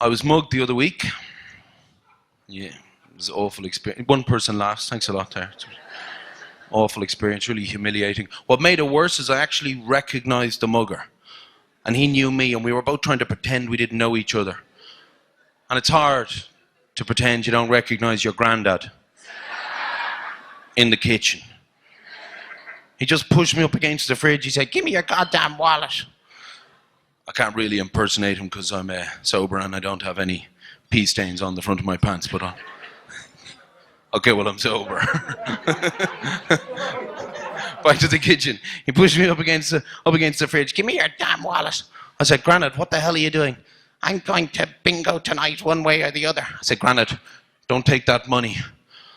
I was mugged the other week. Yeah, it was an awful experience. One person laughed. Thanks a lot there. Awful experience, really humiliating. What made it worse is I actually recognised the mugger. And he knew me, and we were both trying to pretend we didn't know each other. And it's hard to pretend you don't recognise your granddad in the kitchen. He just pushed me up against the fridge. He said, "Give me your goddamn wallet." I can't really impersonate him because I'm sober and I don't have any pee stains on the front of my pants, but okay, well, I'm sober. Back to the kitchen. He pushed me up against the fridge. "Give me your damn wallet." I said, "Granddad, what the hell are you doing?" "I'm going to bingo tonight, one way or the other." I said, "Granddad, don't take that money.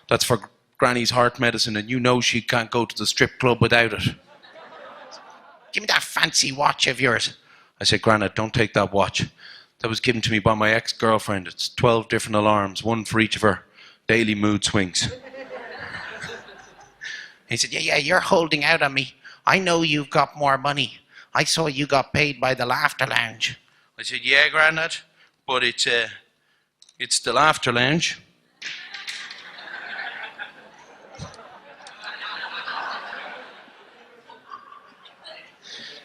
That's for Granny's heart medicine, and you know she can't go to the strip club without it." "Give me that fancy watch of yours." I said, "Granddad, don't take that watch. That was given to me by my ex-girlfriend. It's 12 different alarms, one for each of her daily mood swings." He said, yeah, you're holding out on me. I know you've got more money. I saw you got paid by the Laughter Lounge. I said, "Yeah, Grandad, but it's the Laughter Lounge."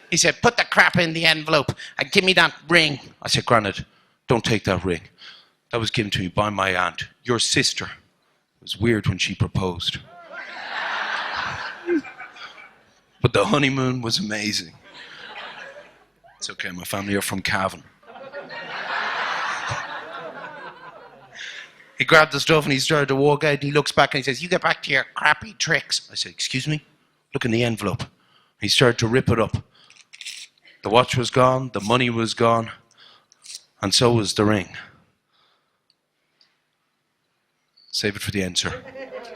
He said, "Put the crap in the envelope and give me that ring." I said, "Grandad, don't take that ring. That was given to me by my aunt, your sister. It was weird when she proposed. But the honeymoon was amazing." It's okay, my family are from Cavan. He grabbed the stuff and he started to walk out, and he looks back and he says, "You get back to your crappy tricks." I said, "Excuse me? Look in the envelope." He started to rip it up. The watch was gone, the money was gone, and so was the ring. Save it for the end, sir.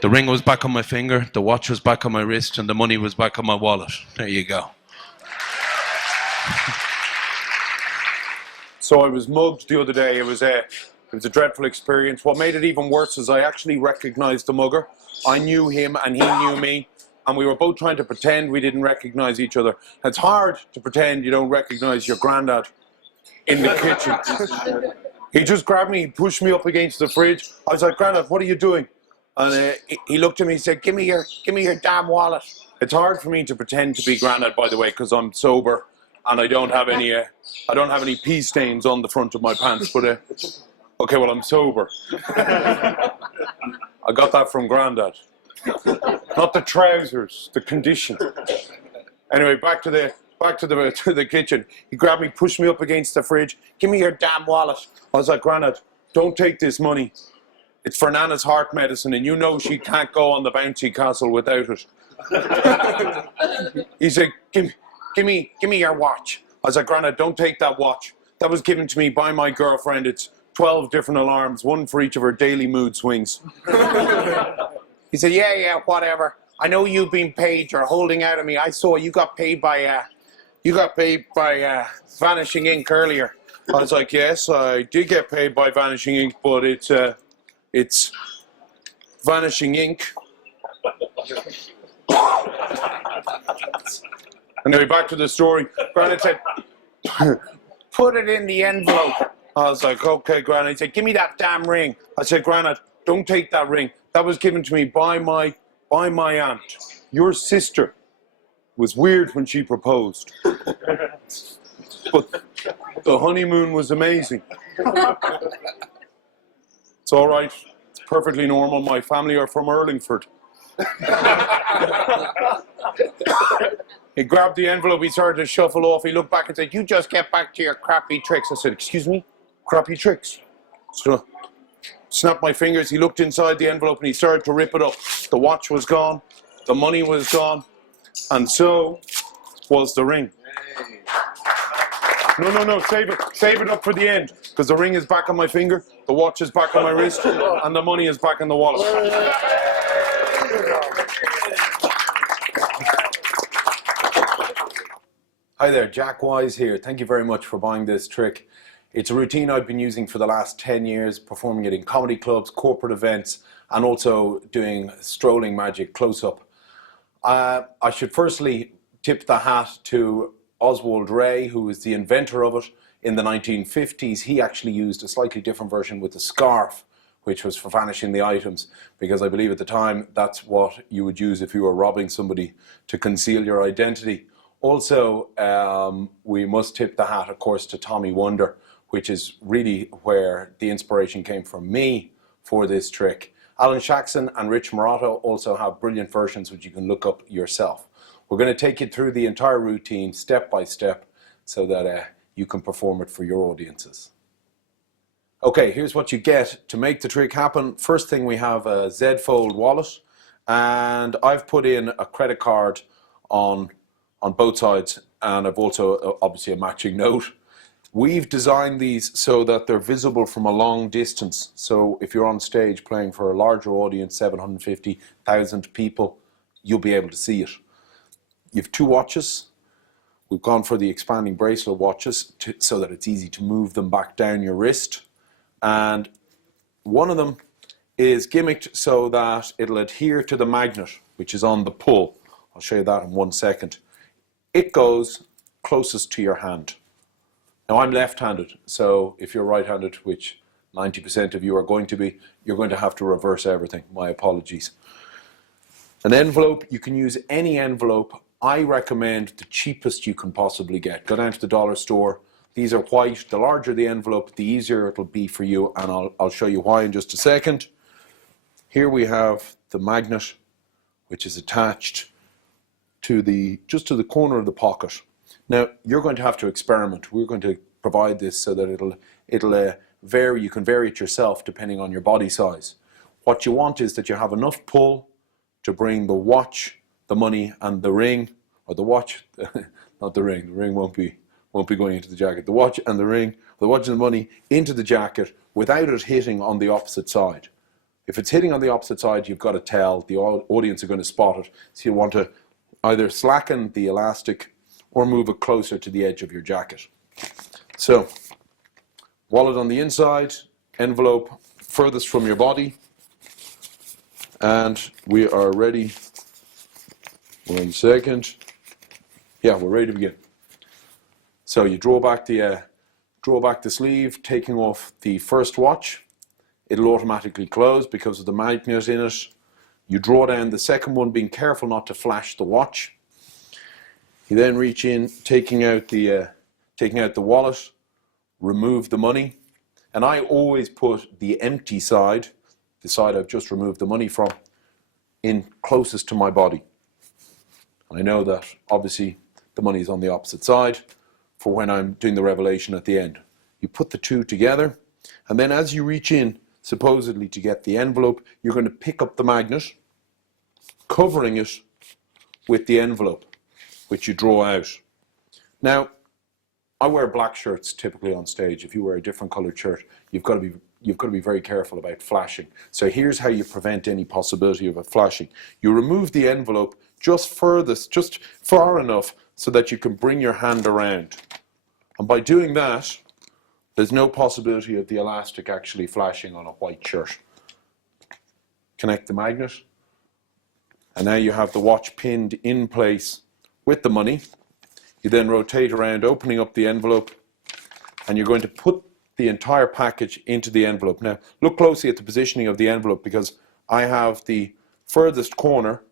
The ring was back on my finger, the watch was back on my wrist, and the money was back on my wallet. There you go. So I was mugged the other day. It was a dreadful experience. What made it even worse is I actually recognised the mugger. I knew him and he knew me, and we were both trying to pretend we didn't recognise each other. It's hard to pretend you don't recognise your granddad in the kitchen. He just grabbed me, pushed me up against the fridge. I was like, "Granddad, what are you doing?" And he looked at me and said, give me your damn wallet." It's hard for me to pretend to be Granddad, by the way, because I'm sober and I don't have any pee stains on the front of my pants. But okay, well, I'm sober. I got that from Granddad. Not the trousers, the condition. Anyway, back to the kitchen. He grabbed me, pushed me up against the fridge. "Give me your damn wallet." I was like, "Granddad, don't take this money. It's for Nana's heart medicine, and you know she can't go on the bouncy castle without it." He said, give me your watch." I was like, "Granddad, don't take that watch. That was given to me by my girlfriend. It's 12 different alarms, one for each of her daily mood swings." He said, yeah, whatever. I know you've been paid. You're holding out on me. I saw you got paid by Vanishing Ink earlier. I was like, "Yes, I did get paid by Vanishing Ink, but it's Vanishing Ink." Anyway, back to the story. Granny said, "Put it in the envelope." I was like, "Okay, Granny." He said, "Give me that damn ring." I said, "Granny, don't take that ring. That was given to me by my aunt. Your sister. It was weird when she proposed. But the honeymoon was amazing." It's all right. It's perfectly normal. My family are from Urlingford. He grabbed the envelope. He started to shuffle off. He looked back and said, "You just get back to your crappy tricks." I said, "Excuse me? Crappy tricks?" So snapped my fingers. He looked inside the envelope and he started to rip it up. The watch was gone. The money was gone. And so was the ring. No, save it up for the end, because the ring is back on my finger, the watch is back on my wrist, and the money is back in the wallet. Hi there, Jack Wise here. Thank you very much for buying this trick. It's a routine I've been using for the last 10 years, performing it in comedy clubs, corporate events, and also doing strolling magic close-up. I should firstly tip the hat to Oswald Ray, who is the inventor of it. in the 1950s, he actually used a slightly different version with a scarf, which was for vanishing the items, because I believe at the time that's what you would use if you were robbing somebody, to conceal your identity. Also, we must tip the hat, of course, to Tommy Wonder, which is really where the inspiration came from me for this trick. Alan Shaxson and Rich Morato also have brilliant versions which you can look up yourself. We're going to take you through the entire routine step by step so that you can perform it for your audiences. Okay, here's what you get to make the trick happen. First thing, we have a Z Fold wallet, and I've put in a credit card on both sides, and I've also obviously a matching note. We've designed these so that they're visible from a long distance. So if you're on stage playing for a larger audience, 750,000 people, you'll be able to see it. You have two watches. We've gone for the expanding bracelet watches so that it's easy to move them back down your wrist. And one of them is gimmicked so that it'll adhere to the magnet, which is on the pull. I'll show you that in 1 second. It goes closest to your hand. Now, I'm left-handed, so if you're right-handed, which 90% of you are going to be, you're going to have to reverse everything. My apologies. An envelope, you can use any envelope. I recommend the cheapest you can possibly get. Go down to the dollar store. These are white. The larger the envelope, the easier it'll be for you, and I'll show you why in just a second. Here we have the magnet, which is attached to just to the corner of the pocket. Now, you're going to have to experiment. We're going to provide this so that it'll vary. You can vary it yourself depending on your body size. What you want is that you have enough pull to bring the watch, the money, and the ring, or the watch, not the ring. The ring won't be going into the jacket. The watch and the ring, the watch and the money into the jacket without it hitting on the opposite side. If it's hitting on the opposite side, you've got to tell. The audience are going to spot it. So you want to either slacken the elastic or move it closer to the edge of your jacket. So, wallet on the inside, envelope furthest from your body, and we are ready. 1 second. Yeah, we're ready to begin. So you draw back the sleeve, taking off the first watch. It'll automatically close because of the magnet in it. You draw down the second one, being careful not to flash the watch. You then reach in, taking out the wallet, remove the money, and I always put the empty side, the side I've just removed the money from, in closest to my body. I know that obviously the money is on the opposite side for when I'm doing the revelation at the end. You put the two together, and then as you reach in, supposedly to get the envelope, you're going to pick up the magnet, covering it with the envelope, which you draw out. Now, I wear black shirts typically on stage. If you wear a different colored shirt, you've got to be very careful about flashing. So here's how you prevent any possibility of it flashing. You remove the envelope just far enough so that you can bring your hand around. And by doing that, there's no possibility of the elastic actually flashing on a white shirt. Connect the magnet, and now you have the watch pinned in place with the money. You then rotate around, opening up the envelope, and you're going to put the entire package into the envelope. Now, look closely at the positioning of the envelope, because I have the furthest corner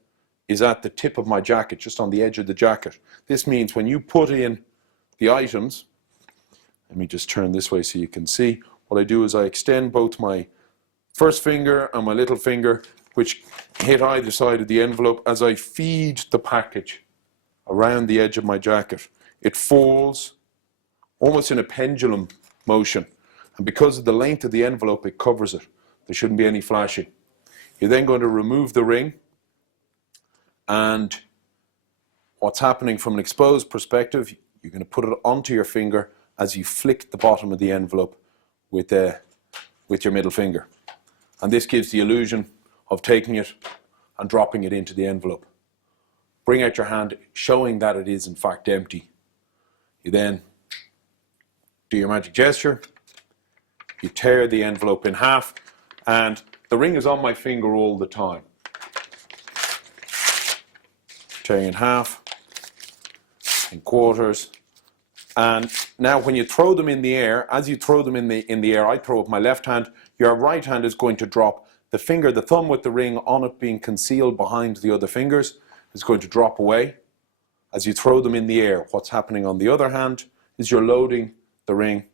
is at the tip of my jacket, just on the edge of the jacket. This means when you put in the items, let me just turn this way so you can see. What I do is I extend both my first finger and my little finger, which hit either side of the envelope, as I feed the package around the edge of my jacket. It falls almost in a pendulum motion. And because of the length of the envelope, it covers it. There shouldn't be any flashing. You're then going to remove the ring. And what's happening from an exposed perspective, you're going to put it onto your finger as you flick the bottom of the envelope with your middle finger. And this gives the illusion of taking it and dropping it into the envelope. Bring out your hand, showing that it is in fact empty. You then do your magic gesture. You tear the envelope in half, and the ring is on my finger all the time. Tearing in half, in quarters, And now when you throw them in the air, as you throw them in the air, I throw with my left hand, your right hand is going to drop. The finger, the thumb with the ring on it being concealed behind the other fingers, is going to drop away. As you throw them in the air, what's happening on the other hand is you're loading the ring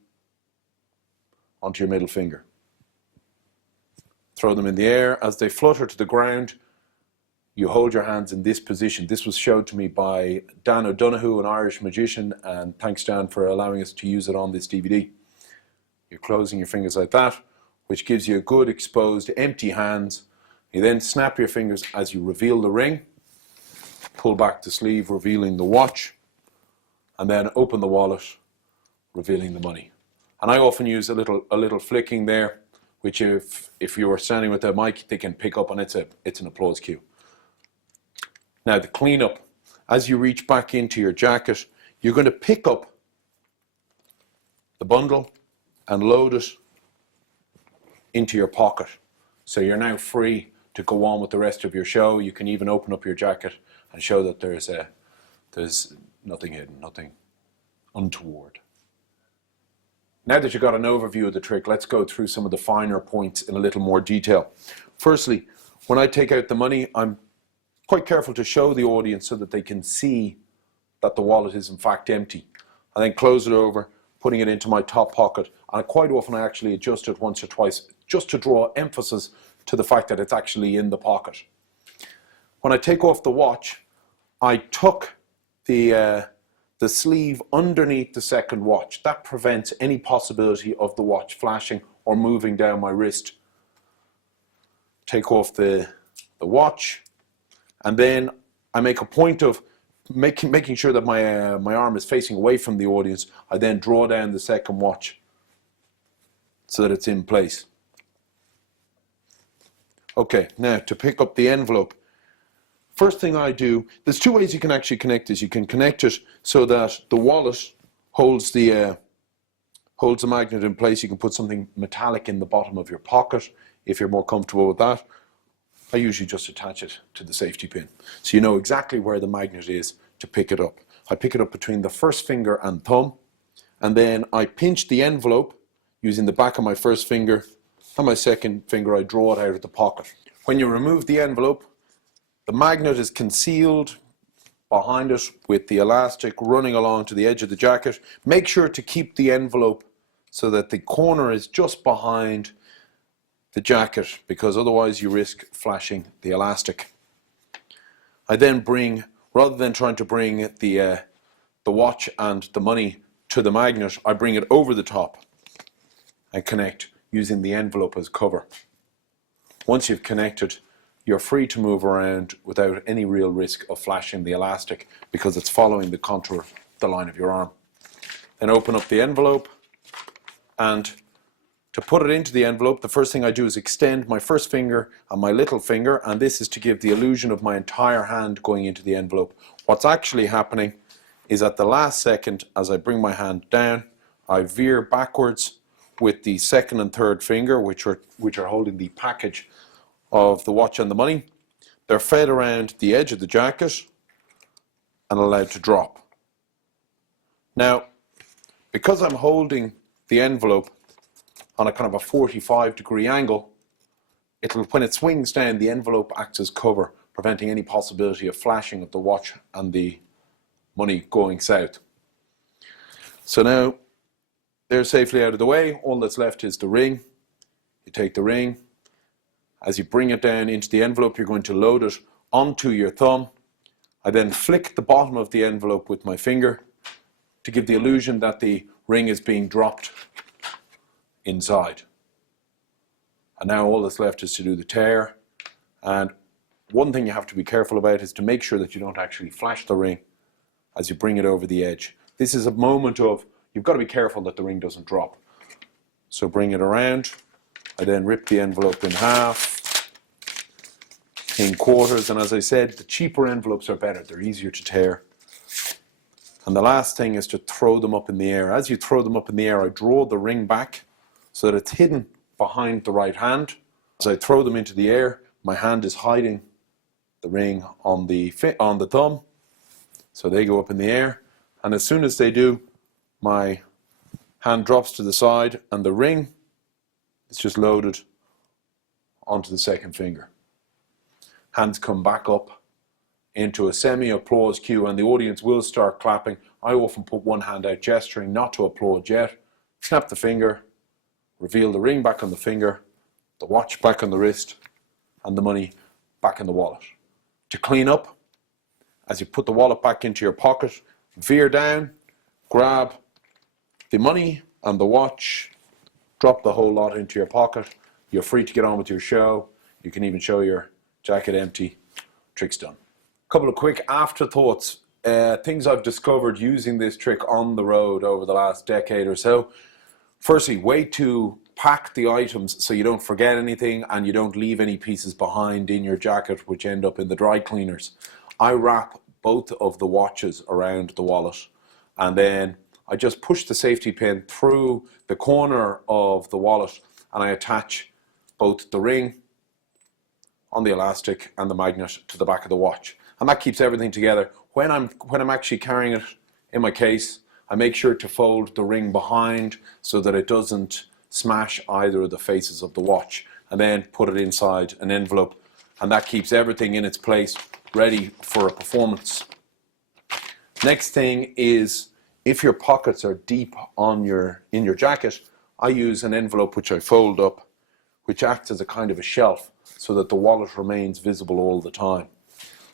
onto your middle finger. Throw them in the air. As they flutter to the ground, you hold your hands in this position. This was showed to me by Dan O'Donoghue, an Irish magician, and thanks Dan for allowing us to use it on this DVD. You're closing your fingers like that, which gives you a good exposed empty hands. You then snap your fingers as you reveal the ring, pull back the sleeve revealing the watch, and then open the wallet revealing the money. And I often use a little flicking there, which if you were standing with a mic, they can pick up, and it's an applause cue. Now the cleanup, as you reach back into your jacket, you're going to pick up the bundle and load it into your pocket. So you're now free to go on with the rest of your show. You can even open up your jacket and show that there's nothing hidden, nothing untoward. Now that you've got an overview of the trick, let's go through some of the finer points in a little more detail. Firstly, when I take out the money, I'm quite careful to show the audience so that they can see that the wallet is in fact empty. I then close it over, putting it into my top pocket, and quite often I actually adjust it once or twice just to draw emphasis to the fact that it's actually in the pocket. When I take off the watch, I tuck the sleeve underneath the second watch. That prevents any possibility of the watch flashing or moving down my wrist. Take off the watch, and then I make a point of making sure that my arm is facing away from the audience. I then draw down the second watch so that it's in place. Okay, now to pick up the envelope. First thing I do, there's two ways you can actually connect this. You can connect it so that the wallet holds the magnet in place. You can put something metallic in the bottom of your pocket if you're more comfortable with that. I usually just attach it to the safety pin, so you know exactly where the magnet is to pick it up. I pick it up between the first finger and thumb, and then I pinch the envelope using the back of my first finger, and my second finger I draw it out of the pocket. When you remove the envelope, the magnet is concealed behind it with the elastic running along to the edge of the jacket. Make sure to keep the envelope so that the corner is just behind the jacket, because otherwise you risk flashing the elastic. I then bring, rather than trying to bring the watch and the money to the magnet, I bring it over the top and connect using the envelope as cover. Once you've connected, you're free to move around without any real risk of flashing the elastic because it's following the contour, the line of your arm. Then open up the envelope, and to put it into the envelope, the first thing I do is extend my first finger and my little finger, and this is to give the illusion of my entire hand going into the envelope. What's actually happening is at the last second, as I bring my hand down, I veer backwards with the second and third finger, which are holding the package of the watch and the money. They're fed around the edge of the jacket and allowed to drop. Now, because I'm holding the envelope on a kind of a 45-degree angle, when it swings down, the envelope acts as cover, preventing any possibility of flashing of the watch and the money going south. So now they're safely out of the way. All that's left is the ring. You take the ring. As you bring it down into the envelope, you're going to load it onto your thumb. I then flick the bottom of the envelope with my finger to give the illusion that the ring is being dropped inside. And now all that's left is to do the tear. And one thing you have to be careful about is to make sure that you don't actually flash the ring as you bring it over the edge. This is a moment of, you've got to be careful that the ring doesn't drop. So bring it around. I then rip the envelope in half, in quarters, and as I said, the cheaper envelopes are better. They're easier to tear. And the last thing is to throw them up in the air. As you throw them up in the air, I draw the ring back so that it's hidden behind the right hand. As I throw them into the air, my hand is hiding the ring on the thumb. So they go up in the air, and as soon as they do, my hand drops to the side and the ring is just loaded onto the second finger. Hands come back up into a semi-applause cue and the audience will start clapping. I often put one hand out gesturing not to applaud yet. Snap the finger, reveal the ring back on the finger, the watch back on the wrist, and the money back in the wallet. To clean up, as you put the wallet back into your pocket, veer down, grab the money and the watch, drop the whole lot into your pocket. You're free to get on with your show. You can even show your jacket empty. Trick's done. A couple of quick afterthoughts. Things I've discovered using this trick on the road over the last decade or so. Firstly, way to pack the items so you don't forget anything and you don't leave any pieces behind in your jacket which end up in the dry cleaners. I wrap both of the watches around the wallet and then I just push the safety pin through the corner of the wallet and I attach both the ring on the elastic and the magnet to the back of the watch. And that keeps everything together. When I'm actually carrying it in my case, I make sure to fold the ring behind so that it doesn't smash either of the faces of the watch, and then put it inside an envelope, and that keeps everything in its place, ready for a performance. Next thing is, if your pockets are deep in your jacket, I use an envelope which I fold up, which acts as a kind of a shelf so that the wallet remains visible all the time.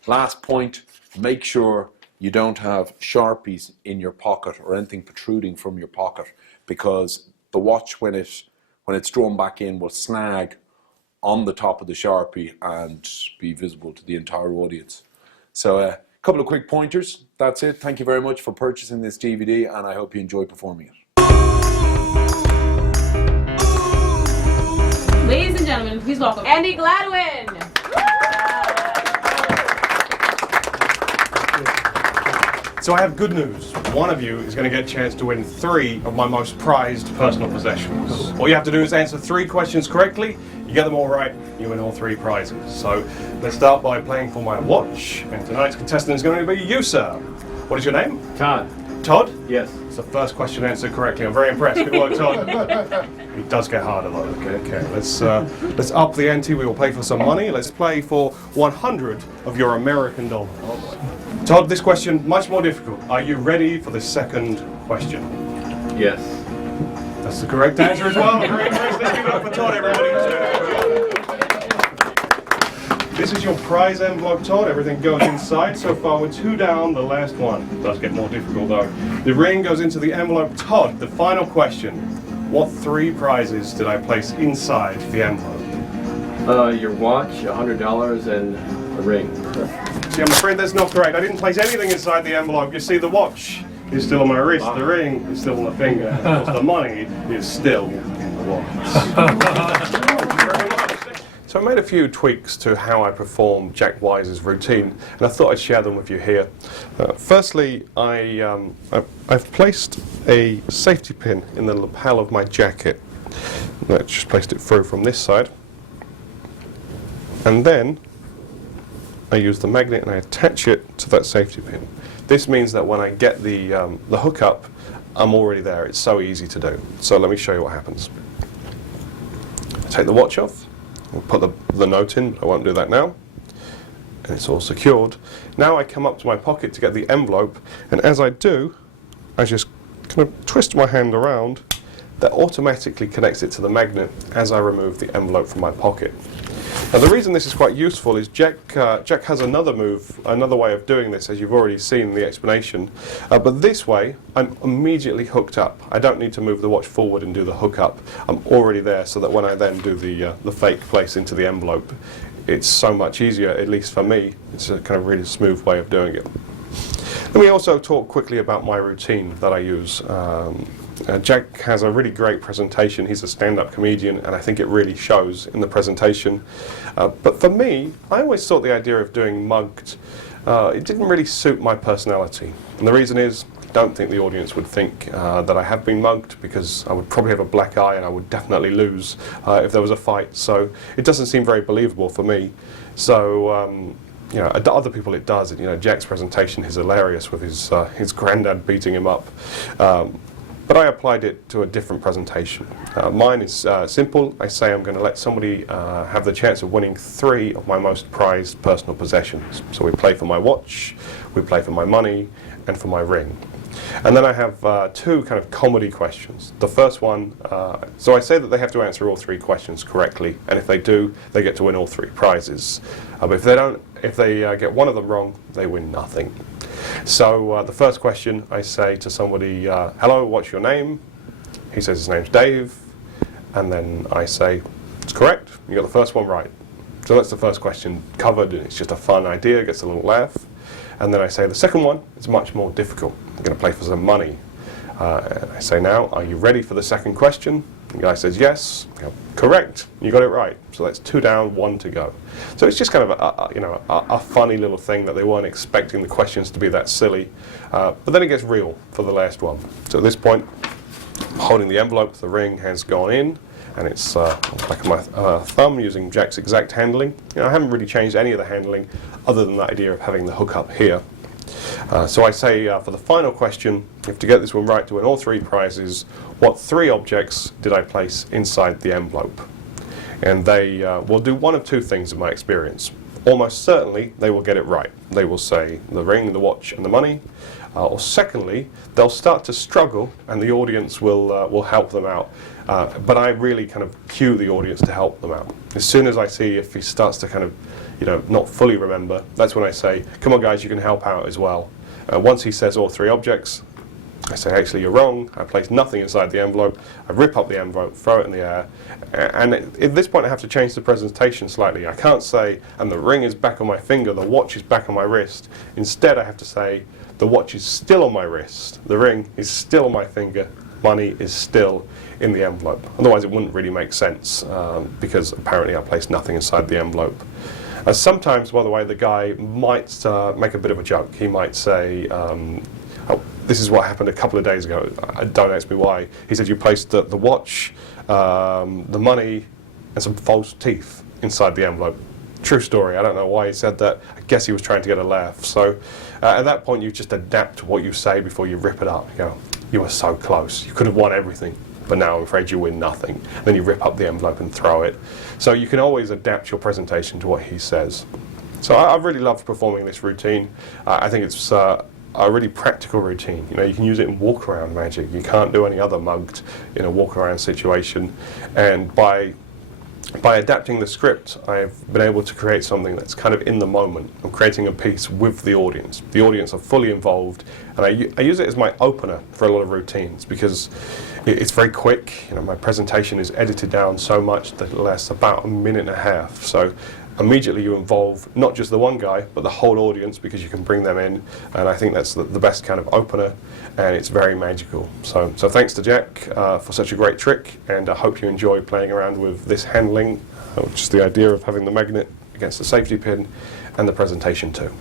Last point, make sure you don't have Sharpies in your pocket or anything protruding from your pocket, because the watch, when it's drawn back in, will snag on the top of the Sharpie and be visible to the entire audience. So a couple of quick pointers. That's it. Thank you very much for purchasing this DVD, and I hope you enjoy performing it. Ladies and gentlemen, please welcome Andy Gladwin. So I have good news. One of you is going to get a chance to win 3 of my most prized personal possessions. All you have to do is answer 3 questions correctly. You get them all right, you win all 3 prizes. So let's start by playing for my watch. And tonight's contestant is going to be you, sir. What is your name? Todd. Todd? Yes. It's the first question answered correctly. I'm very impressed. Good work, Todd. It does get harder though. Okay. Let's up the ante. We will play for some money. Let's play for 100 of your American dollars. Oh boy. Todd, this question much more difficult. Are you ready for the second question? Yes. That's the correct answer as well. Very impressed. Let's give it up for Todd, everybody. This is your prize envelope, Todd. Everything goes inside. So far, we're 2 down. The last one does get more difficult, though. The ring goes into the envelope. Todd, the final question. What 3 prizes did I place inside the envelope? Your watch, $100, and a ring. See, I'm afraid that's not correct. I didn't place anything inside the envelope. You see, the watch is still on my wrist. The ring is still on the finger. And of course, the money is still in the watch. So I made a few tweaks to how I perform Jack Wise's routine, and I thought I'd share them with you here. Firstly, I've placed a safety pin in the lapel of my jacket. I just placed it through from this side, and then I use the magnet and I attach it to that safety pin. This means that when I get the hook up, I'm already there. It's so easy to do. So let me show you what happens. Take the watch off. I'll put the note in, but I won't do that now. And it's all secured. Now I come up to my pocket to get the envelope, and as I do, I just kind of twist my hand around. That automatically connects it to the magnet as I remove the envelope from my pocket. Now the reason this is quite useful is Jack has another way of doing this, as you've already seen in the explanation. But this way, I'm immediately hooked up. I don't need to move the watch forward and do the hook up. I'm already there, so that when I then do the fake place into the envelope, it's so much easier, at least for me. It's a kind of really smooth way of doing it. Let me also talk quickly about my routine that I use. Jack has a really great presentation. He's a stand-up comedian, and I think it really shows in the presentation. But for me, I always thought the idea of doing mugged, it didn't really suit my personality. And the reason is, I don't think the audience would think that I have been mugged, because I would probably have a black eye and I would definitely lose if there was a fight. So it doesn't seem very believable for me. So you know, other people it does. You know, Jack's presentation is hilarious with his granddad beating him up. but I applied it to a different presentation. Mine is simple. I say I'm going to let somebody have the chance of winning 3 of my most prized personal possessions. So we play for my watch, we play for my money, and for my ring. And then I have 2 kind of comedy questions. The first one, so I say that they have to answer all 3 questions correctly, and if they do, they get to win all 3 prizes. But if they don't, if they get one of them wrong, they win nothing. So the first question, I say to somebody, hello, what's your name? He says his name's Dave, and then I say, it's correct, you got the first one right. So that's the first question covered, and it's just a fun idea, gets a little laugh. And then I say the second one is much more difficult. I'm going to play for some money. I say now, are you ready for the second question? The guy says yes. I go, correct. You got it right. So that's 2 down, 1 to go. So it's just kind of a funny little thing that they weren't expecting the questions to be that silly. But then it gets real for the last one. So at this point, I'm holding the envelope, the ring has gone in, and it's like my thumb using Jack's exact handling. I haven't really changed any of the handling other than the idea of having the hook up here. So I say for the final question, you have to get this one right to win all 3 prizes. What 3 objects did I place inside the envelope? And they will do one of 2 things in my experience. Almost certainly they will get it right. They will say the ring, the watch, and the money. Or secondly, they'll start to struggle, and the audience will help them out. But I really kind of cue the audience to help them out. As soon as I see if he starts to kind of, not fully remember, that's when I say, come on guys, you can help out as well. Once he says all 3 objects, I say, actually you're wrong, I place nothing inside the envelope, I rip up the envelope, throw it in the air, and at this point I have to change the presentation slightly. I can't say, and the ring is back on my finger, the watch is back on my wrist. Instead I have to say, the watch is still on my wrist, the ring is still on my finger, money is still in the envelope. Otherwise it wouldn't really make sense, because apparently I placed nothing inside the envelope. Sometimes, by the way, the guy might make a bit of a joke. He might say, oh, this is what happened a couple of days ago. Don't ask me why. He said you placed the watch, the money, and some false teeth inside the envelope. True story. I don't know why he said that. I guess he was trying to get a laugh. So at that point, you just adapt what you say before you rip it up. You go, you were so close. You could have won everything, but now I'm afraid you win nothing. Then you rip up the envelope and throw it. So you can always adapt your presentation to what he says. So I've really loved performing this routine. I think it's a really practical routine. You can use it in walk-around magic. You can't do any other mugged in a walk-around situation. And by adapting the script, I've been able to create something that's kind of in the moment. I'm creating a piece with the audience. The audience are fully involved, and I use it as my opener for a lot of routines because it's very quick. My presentation is edited down so much that it lasts about 1.5 minutes. So immediately you involve not just the one guy, but the whole audience because you can bring them in, and I think that's the best kind of opener, and it's very magical. So thanks to Jack for such a great trick, and I hope you enjoy playing around with this handling, which is the idea of having the magnet against the safety pin, and the presentation too.